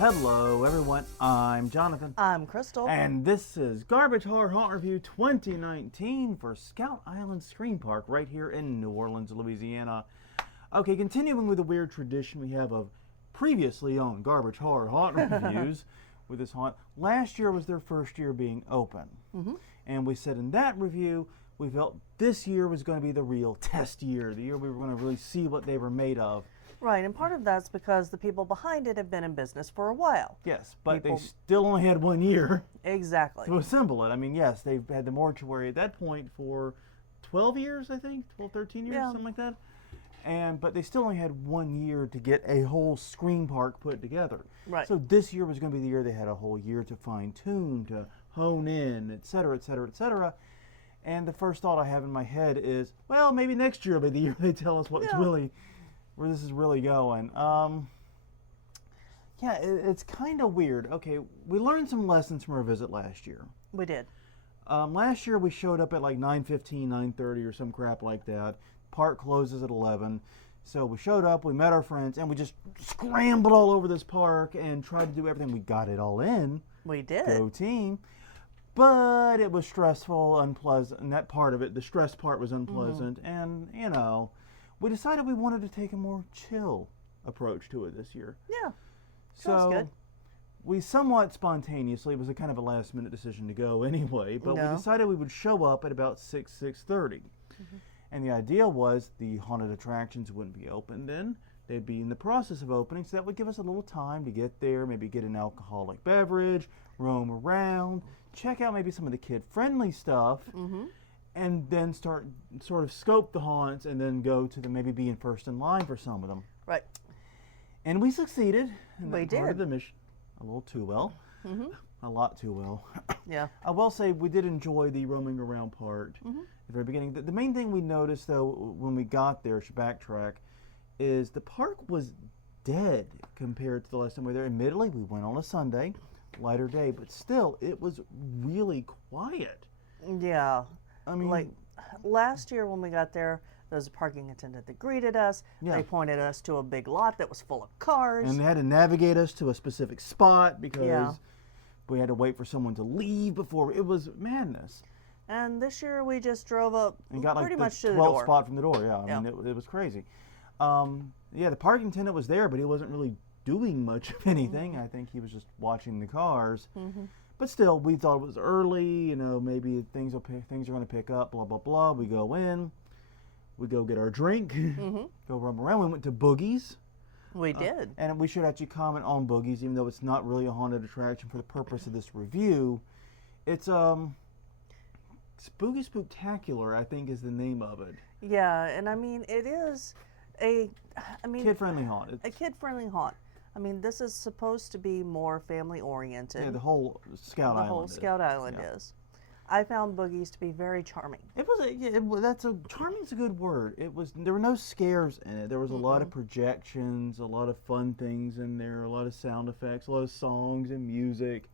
Hello everyone, I'm Jonathan. I'm Crystal. And this is Garbage Horror Haunt Review 2019 for Scout Island Scream Park right here in New Orleans, Louisiana. Okay, continuing with the weird tradition we have of previously on Garbage Horror Haunt Reviews with this haunt. Last year was their first year being open. And we said in that review, we felt this year was going to be the real test year, the year we were going to really see what they were made of. Right, and part of that's because the people behind it have been in business for a while. Yes, but they still only had 1 year Exactly. to assemble it. I mean, yes, they've had the mortuary at that point for 12 years, I think, 12, 13 years, something like that. But they still only had 1 year to get a whole scream park put together. Right. So this year was going to be the year they had a whole year to fine tune, to hone in, et cetera, et cetera, et cetera. And the first thought I have in my head is, well, maybe next year will be the year they tell us what's really, where this is really going. Yeah, it's kind of weird. Okay, we learned some lessons from our visit last year. We did. Last year we showed up at like 9:15, 9:30 or some crap like that. Park closes at 11. So we showed up, we met our friends, and we just scrambled all over this park and tried to do everything. We got it all in. We did. Go team. But it was stressful, unpleasant, and that part of it, the stress part was unpleasant. And, you know, we decided we wanted to take a more chill approach to it this year. Yeah. So good. we somewhat spontaneously, it was a kind of a last minute decision to go anyway, but we decided we would show up at about 6:30. And the idea was the haunted attractions wouldn't be open then. They'd be in the process of opening, so that would give us a little time to get there, maybe get an alcoholic beverage, roam around, check out maybe some of the kid-friendly stuff, and then start sort of scope the haunts and then go to maybe being first in line for some of them. Right. And we succeeded in We that part of did. the mission a little too well. A lot too well. Yeah. I will say we did enjoy the roaming around part at the very beginning. The main thing we noticed, though, when we got there, should backtrack, is the park was dead compared to the last time we were there. Admittedly, we went on a Sunday, lighter day, but still, it was really quiet. Yeah. I mean, Like last year when we got there, there was a parking attendant that greeted us. Yeah. They pointed us to a big lot that was full of cars. and they had to navigate us to a specific spot because Yeah. we had to wait for someone to leave before. It was madness. And this year we just drove up And got like pretty the much to the 12th door. spot from the door. Yeah, I mean, it was crazy. Yeah, the parking attendant was there, but he wasn't really doing much of anything. I think he was just watching the cars. But still, we thought it was early. You know, maybe things are going to pick up. Blah blah blah. We go in, we go get our drink, go roam around. We went to Boogie's. We did. And we should actually comment on Boogie's, even though it's not really a haunted attraction for the purpose of this review. It's Spooky Spooktacular, I think, is the name of it. Yeah, and I mean it is Kid-friendly haunt. a kid-friendly haunt. I mean, this is supposed to be more family-oriented. Yeah, the whole Scout Island. The whole Scout Island is. I found Boogie's to be very charming. It was charming's a good word. There were no scares in it. There was a lot of projections, a lot of fun things in there, a lot of sound effects, a lot of songs and music.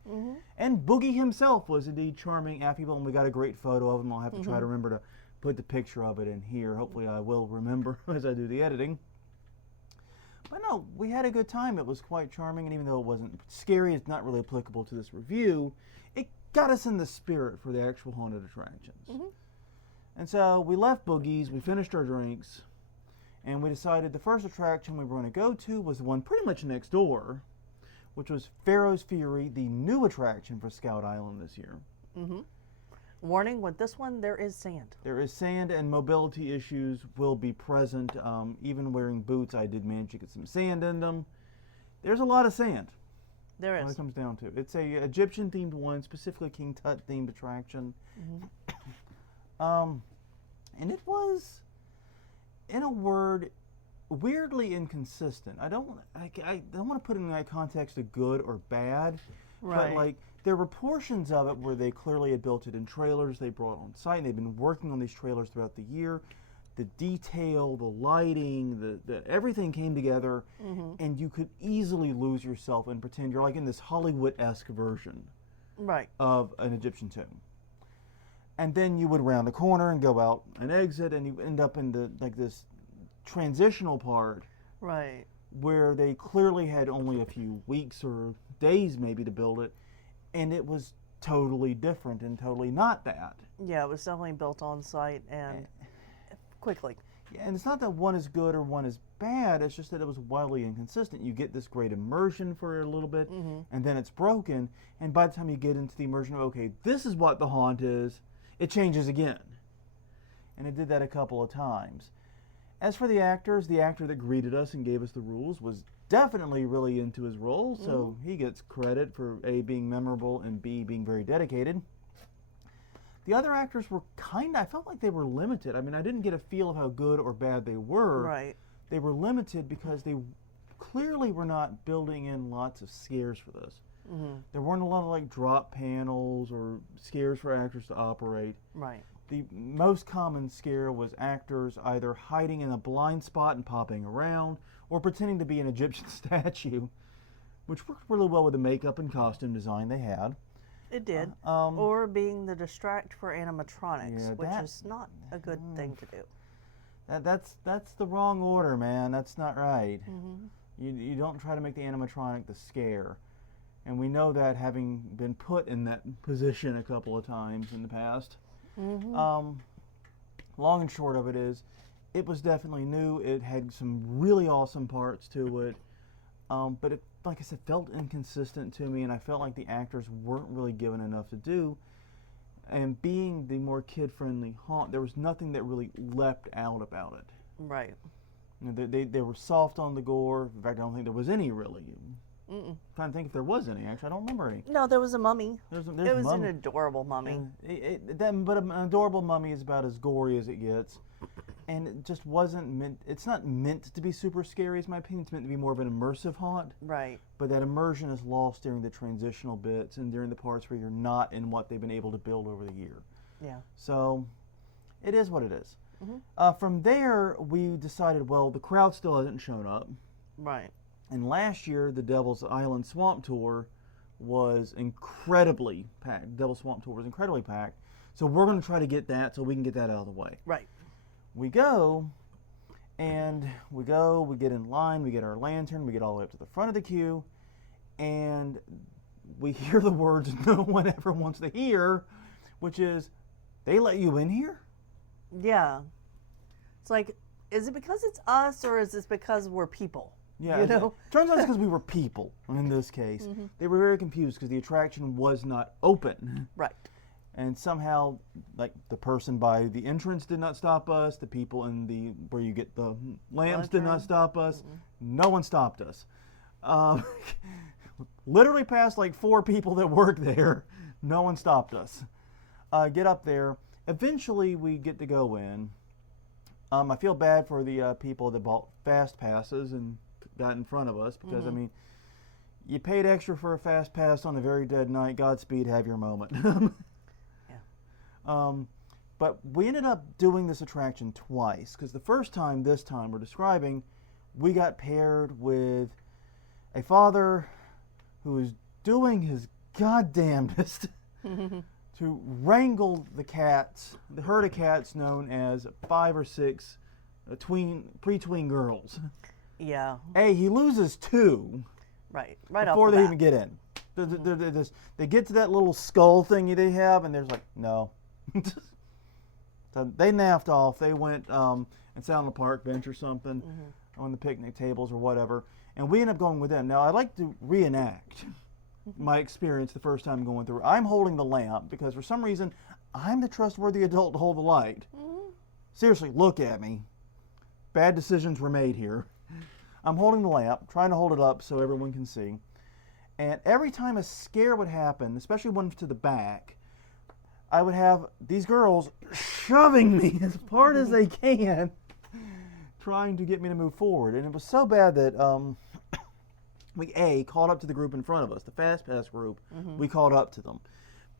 And Boogie himself was indeed charming, affable, and we got a great photo of him. I'll have to try to remember to put the picture of it in here. Hopefully I will remember as I do the editing. But no, we had a good time. It was quite charming, and even though it wasn't scary, it's not really applicable to this review, it got us in the spirit for the actual haunted attractions. And so we left Boogie's, we finished our drinks, and we decided the first attraction we were going to go to was the one pretty much next door, which was Pharaohs Fury, the new attraction for Scout Island this year. Warning, with this one, there is sand. There is sand, and mobility issues will be present. Even wearing boots, I did manage to get some sand in them. There's a lot of sand. There What it is. comes down to. It's a Egyptian themed one, specifically King Tut themed attraction. And it was, in a word, weirdly inconsistent. I don't want to put it in that context of good or bad, Right. but like there were portions of it where they clearly had built it in trailers they brought on site, and they've been working on these trailers throughout the year. The detail, the lighting, the everything came together, and you could easily lose yourself and pretend you're like in this Hollywood-esque version Right. of an Egyptian tomb. And then you would round the corner and go out and exit, and you end up in this transitional part Right. where they clearly had only a few weeks or days maybe to build it, and it was totally different and totally not that. Yeah, it was definitely built on site and quickly. And it's not that one is good or one is bad, it's just that it was wildly inconsistent. You get this great immersion for a little bit, and then it's broken, and by the time you get into the immersion of, okay, this is what the haunt is, it changes again. And it did that a couple of times. As for the actors, the actor that greeted us and gave us the rules was definitely really into his role, so he gets credit for A, being memorable, and B, being very dedicated. The other actors were I felt like they were limited. I mean, I didn't get a feel of how good or bad they were. Right. They were limited because they clearly were not building in lots of scares for this. There weren't a lot of like drop panels or scares for actors to operate. Right. The most common scare was actors either hiding in a blind spot and popping around, or pretending to be an Egyptian statue, which worked really well with the makeup and costume design they had. It did. Or being the distract for animatronics, Yeah, which is not a good thing to do. That's the wrong order, man. That's not right. You don't try to make the animatronic the scare. And we know that, having been put in that position a couple of times in the past. Long and short of it is, it was definitely new. It had some really awesome parts to it. But it, like I said, felt inconsistent to me, and I felt like the actors weren't really given enough to do. And being the more kid-friendly haunt, there was nothing that really leapt out about it. Right. You know, they were soft on the gore. In fact, I don't think there was any really. I'm trying to think if there was any. Actually, I don't remember any. No, there was a mummy. There's It was mummy. an adorable mummy. But an adorable mummy is about as gory as it gets. And it just wasn't meant, it's not meant to be super scary, is my opinion. It's meant to be more of an immersive haunt. Right. But that immersion is lost during the transitional bits and during the parts where you're not in what they've been able to build over the year. Yeah. So it is what it is. From there, we decided, well, the crowd still hasn't shown up. Right. And last year, the Devil's Island Swamp Tour was incredibly packed. Devil's Swamp Tour was incredibly packed. So we're going to try to get that so we can get that out of the way. Right. We go, we get in line, we get our lantern, we get all the way up to the front of the queue, and we hear the words no one ever wants to hear, which is, they let you in here? Yeah. It's like, is it because it's us, or is this because we're people? Yeah, You know? turns out it's because we were people in this case. They were very confused because the attraction was not open. Right. And somehow, like, the person by the entrance did not stop us. The people in the where you get the lamps did not stop us. No one stopped us. Literally past like 4 people that work there. No one stopped us. Get up there. Eventually, we get to go in. I feel bad for the people that bought fast passes and got in front of us because, I mean, you paid extra for a fast pass on a very dead night. Godspeed, have your moment. But we ended up doing this attraction twice, because the first time, this time we're describing, we got paired with a father who was doing his goddamnedest to wrangle the cats, the herd of cats known as 5 or 6 pre-tween girls. Yeah. He loses 2 Right. Right before off the they bat. even get in. They get to that little skull thingy they have, and there's like, no. So they naffed off. They went and sat on the park bench or something, on the picnic tables or whatever, and we ended up going with them. Now, I'd like to reenact my experience the first time going through. I'm holding the lamp because for some reason I'm the trustworthy adult to hold the light. Seriously, look at me. Bad decisions were made here. I'm holding the lamp, trying to hold it up so everyone can see. And every time a scare would happen, especially one to the back, I would have these girls shoving me as hard as they can, trying to get me to move forward. And it was so bad that we caught up to the group in front of us, the Fast Pass group. We caught up to them.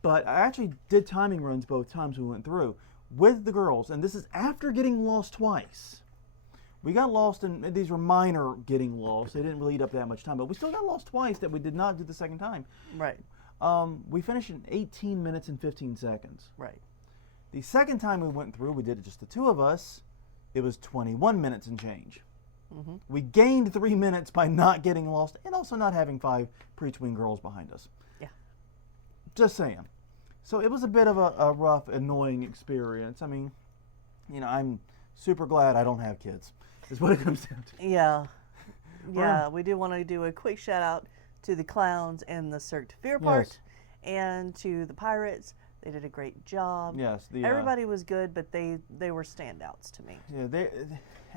But I actually did timing runs both times we went through with the girls, and this is after getting lost twice. We got lost, and these were minor getting lost. They didn't really eat up that much time, but we still got lost twice that we did not do the second time. Right. We finished in 18 minutes and 15 seconds. Right. The second time we went through, we did it just the 2 of us. It was 21 minutes and change. We gained 3 minutes by not getting lost and also not having 5 pre-tween girls behind us. Yeah. Just saying. So it was a bit of a rough, annoying experience. I mean, you know, I'm super glad I don't have kids, is what it comes down to. Yeah. Yeah, we do want to do a quick shout out to the clowns in the Cirque du Fear part and to the pirates. They did a great job. Yes. Everybody was good, but they were standouts to me. Yeah,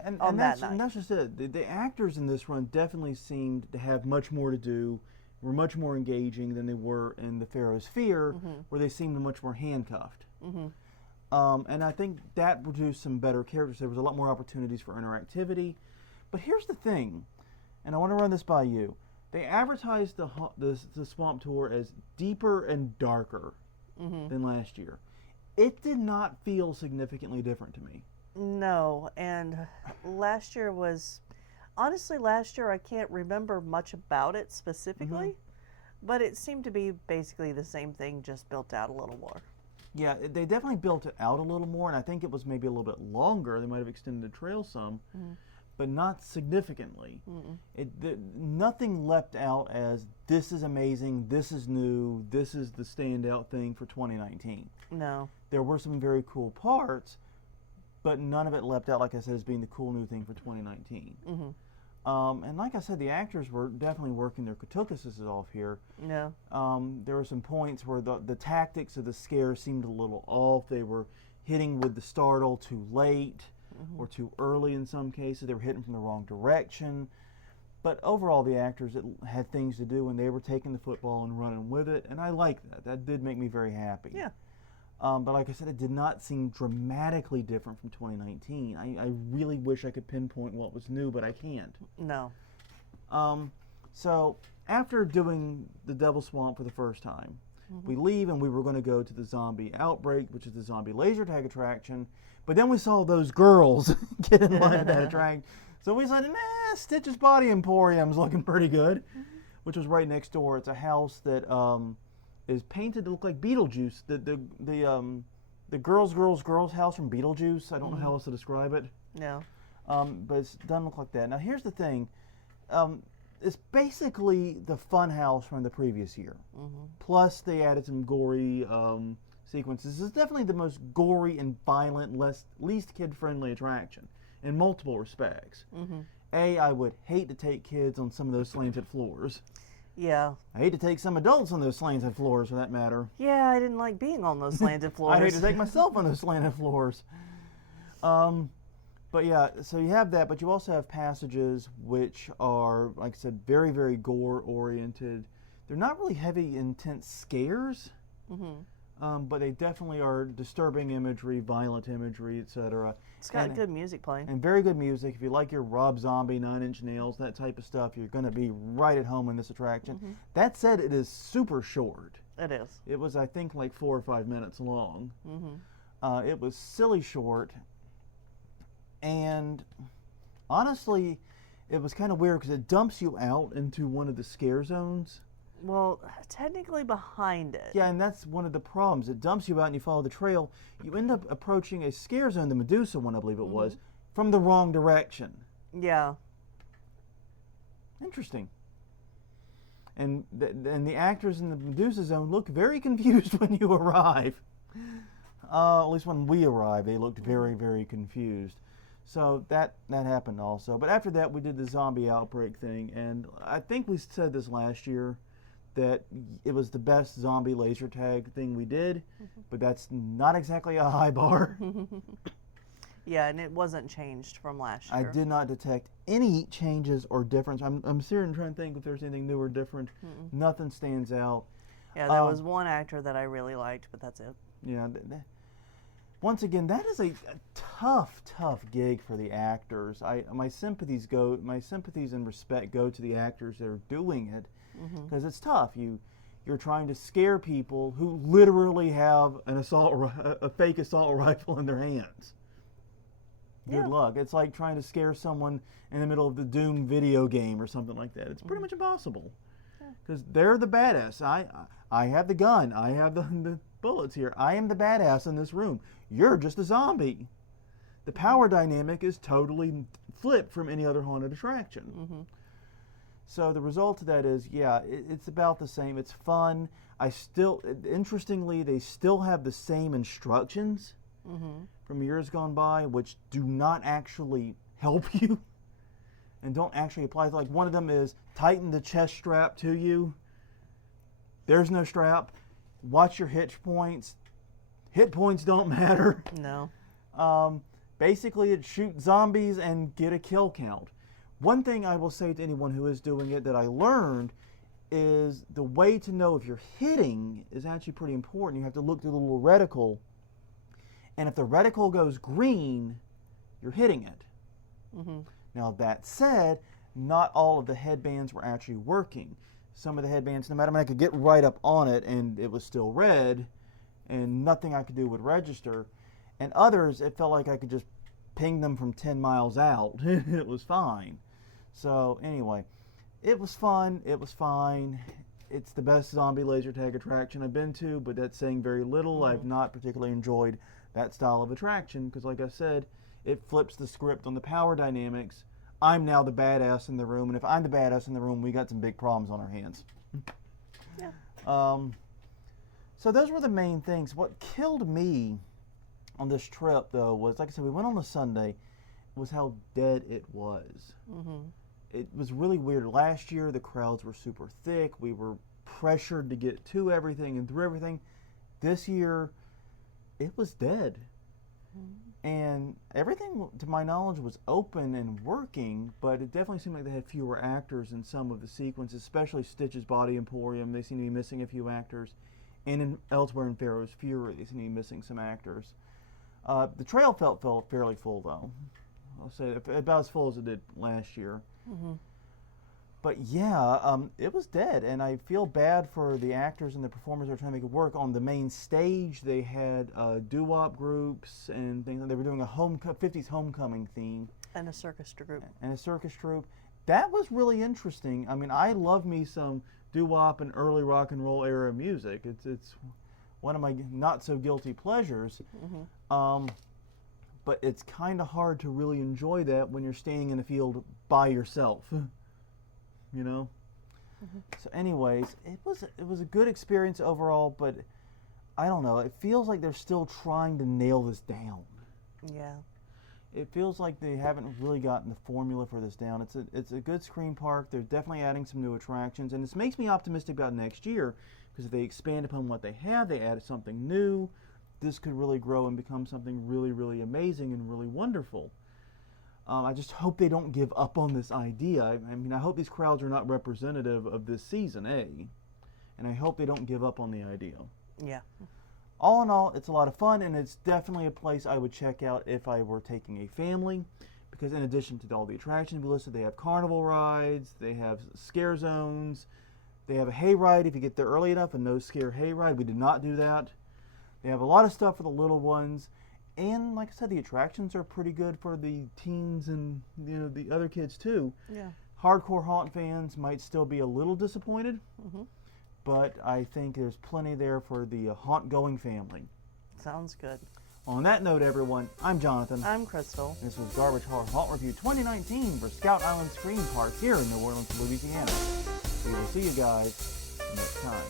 and that's just it. The actors in this run definitely seemed to have much more to do, were much more engaging than they were in the Pharaohs Fear, where they seemed much more handcuffed. And I think that produced some better characters. There was a lot more opportunities for interactivity. But here's the thing, and I want to run this by you. They advertised the Swamp Tour as deeper and darker than last year. It did not feel significantly different to me. No, and last year I can't remember much about it specifically, but it seemed to be basically the same thing, just built out a little more. Yeah, they definitely built it out a little more, and I think it was maybe a little bit longer. They might have extended the trail some, but not significantly. Nothing leapt out as, this is amazing, this is new, this is the standout thing for 2019. No. There were some very cool parts, but none of it leapt out, like I said, as being the cool new thing for 2019. And like I said, the actors were definitely working their katukuses off here. Yeah. There were some points where the tactics of the scare seemed a little off. They were hitting with the startle too late or too early in some cases. They were hitting from the wrong direction. But overall, the actors had things to do, and they were taking the football and running with it, and I liked that. That did make me very happy. Yeah. But like I said, it did not seem dramatically different from 2019. I really wish I could pinpoint what was new, but I can't. No. So after doing the Devil Swamp for the first time, we leave and we were going to go to the Zombie Outbreak, which is the zombie laser tag attraction. But then we saw those girls get in line at that attraction. So we said, Stitch's Body Emporium's looking pretty good, which was right next door. It's a house that is painted to look like Beetlejuice. The girls house from Beetlejuice. I don't know how else to describe it. No. But it doesn't look like that. Now here's the thing. It's basically the fun house from the previous year. Plus they added some gory sequences. This is definitely the most gory and violent, least kid-friendly attraction in multiple respects. I would hate to take kids on some of those slanted floors. Yeah. I hate to take some adults on those slanted floors, for that matter. Yeah, I didn't like being on those slanted floors. I hate to take myself on those slanted floors. But yeah, so you have that, but you also have passages which are, like I said, very, very gore-oriented. They're not really heavy, intense scares, but they definitely are disturbing imagery, violent imagery, etc. It's got good music playing. And very good music. If you like your Rob Zombie, 9 Inch Nails, that type of stuff, you're going to be right at home in this attraction. That said, it is super short. It is. It was, I think, like 4 or 5 minutes long. It was silly short. And honestly, it was kind of weird because it dumps you out into one of the scare zones. Well, technically behind it. Yeah, and that's one of the problems. It dumps you out and you follow the trail. You end up approaching a scare zone, the Medusa one, I believe it was, from the wrong direction. Yeah. Interesting. And the actors in the Medusa zone look very confused when you arrive. At least when we arrived, they looked very, very confused. So that happened also. But after that, we did the zombie outbreak thing, and I think we said this last year that it was the best zombie laser tag thing we did, but that's not exactly a high bar. Yeah, and it wasn't changed from last year. I did not detect any changes or difference. I'm sitting and trying to think if there's anything new or different. Nothing stands out. Yeah, there was one actor that I really liked, but that's it. Yeah. Once again, that is a tough gig for the actors. My sympathies and respect go to the actors that are doing it, because it's tough. You're trying to scare people who literally have a fake assault rifle in their hands. Good luck. It's like trying to scare someone in the middle of the Doom video game or something like that. It's pretty much impossible, because they're the badass. I have the gun. I have the bullets here. I am the badass in this room. You're just a zombie. The power dynamic is totally flipped from any other haunted attraction. So the result of that is, yeah, it's about the same. It's fun. Interestingly, they still have the same instructions from years gone by, which do not actually help you and don't actually apply. Like one of them is tighten the chest strap to you. There's no strap. Watch your hit points. Hit points don't matter. No. Basically, it's shoot zombies and get a kill count. One thing I will say to anyone who is doing it that I learned is the way to know if you're hitting is actually pretty important. You have to look through the little reticle, and if the reticle goes green, you're hitting it. Now that said, not all of the headbands were actually working. Some of the headbands, no matter I could get right up on it and it was still red, and nothing I could do would register. And others, it felt like I could just ping them from 10 miles out. It was fine. So anyway, it was fun. It was fine. It's the best zombie laser tag attraction I've been to, but that's saying very little. I've not particularly enjoyed that style of attraction because, like I said, it flips the script on the power dynamics. I'm now the badass in the room, and if I'm the badass in the room, we got some big problems on our hands. Yeah. So those were the main things. What killed me on this trip, though, was, like I said, we went on a Sunday, was how dead it was. It was really weird. Last year, the crowds were super thick. We were pressured to get to everything and through everything. This year, it was dead. And everything, to my knowledge, was open and working, but it definitely seemed like they had fewer actors in some of the sequences, especially Stitch's Body Emporium. They seem to be missing a few actors. And elsewhere in Pharaohs Fury, they seem to be missing some actors. The trail felt fairly full, though. I'll say about as full as it did last year. But yeah, it was dead, and I feel bad for the actors and the performers that are trying to make it work. On the main stage, they had doo-wop groups and things. They were doing a 50s homecoming theme. And a circus troupe. And a circus troupe. That was really interesting. I mean, I love me some doo-wop and early rock and roll era music. It's one of my not so guilty pleasures. But it's kind of hard to really enjoy that when you're standing in a field by yourself. You know? So anyways, it was a good experience overall, but I don't know, it feels like they're still trying to nail this down. Yeah. It feels like they haven't really gotten the formula for this down. It's a good screen park. They're definitely adding some new attractions, and this makes me optimistic about next year, because if they expand upon what they have, they add something new, this could really grow and become something really, really amazing and really wonderful. I just hope they don't give up on this idea. I mean, I hope these crowds are not representative of this season, and I hope they don't give up on the idea. Yeah. All in all, it's a lot of fun, and it's definitely a place I would check out if I were taking a family, because in addition to all the attractions we listed, they have carnival rides, they have scare zones, they have a hayride if you get there early enough, a no scare hayride. We did not do that. They have a lot of stuff for the little ones. And like I said, the attractions are pretty good for the teens and the other kids too. Yeah. Hardcore haunt fans might still be a little disappointed, but I think there's plenty there for the haunt-going family. Sounds good. On that note, everyone, I'm Jonathan. I'm Crystal. This was Garbage Horror Haunt Review 2019 for Scout Island Screen Park here in New Orleans, Louisiana. We will see you guys next time.